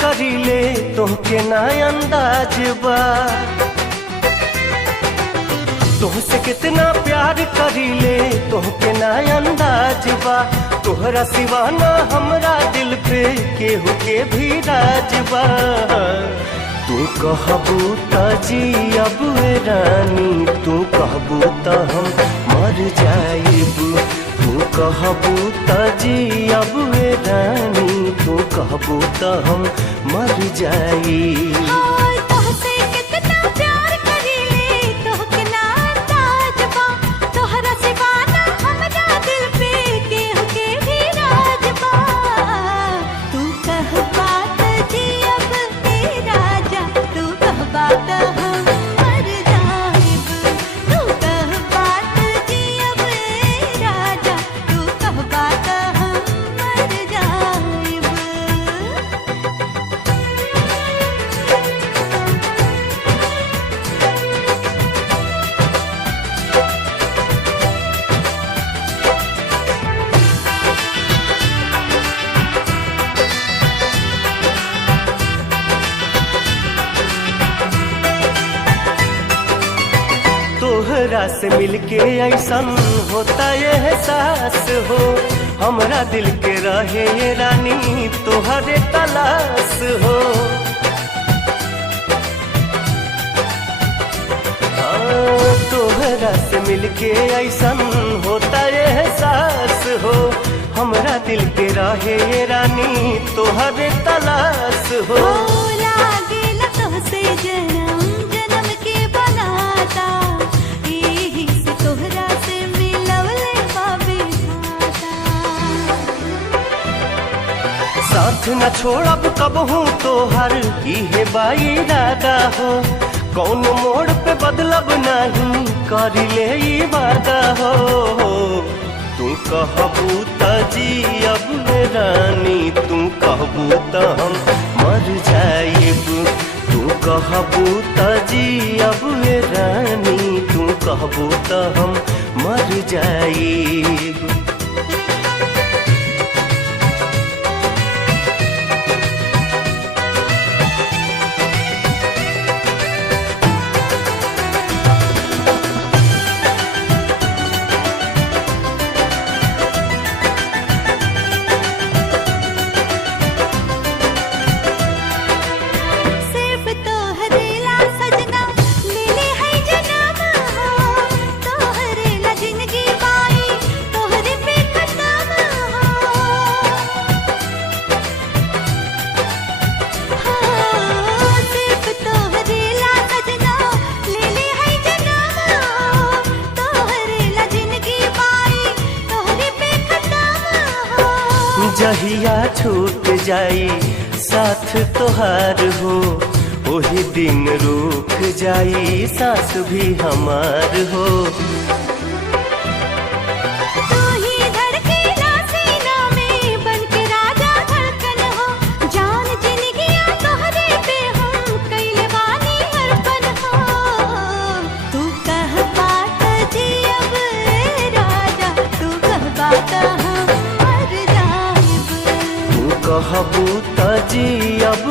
करीले तोहके ना अंदाज बा, तोहसे कितना प्यार करीले तोहके ना अंदाज बा। तोहरा सिवा ना हमरा दिल पे केहू के भी राज बा। तू कहबू त जियब रानी, तू कहबू त हम मर जाइब। तू कहबू त जियब रानी, तू कहबू त हम मर जाइब। तोहरा से मिलके ऐसन होता ये एहसास हो, हमरा दिल के रहे ये रानी तोहरे तलाश हो। तोहरा से मिलके ऐसन होता ये एहसास हो, हमरा दिल के रहे ये रानी तोहरे तलाश हो। साथ न छोड़ब कबहू तोहर इहे बाई दादा हो, कौन मोड़ पे बदलब नहीं करिले ई वादा हो। तू कहबू त जियब रानी, तू कहबू त हम मर जाइब। तू कहबू त जियब रानी, तू कहबू त हम मर जाइब। जहिया छूट जाई साथ तोहार हो, वही दिन रुक जाई सांस भी हमार हो। कहबू त जियब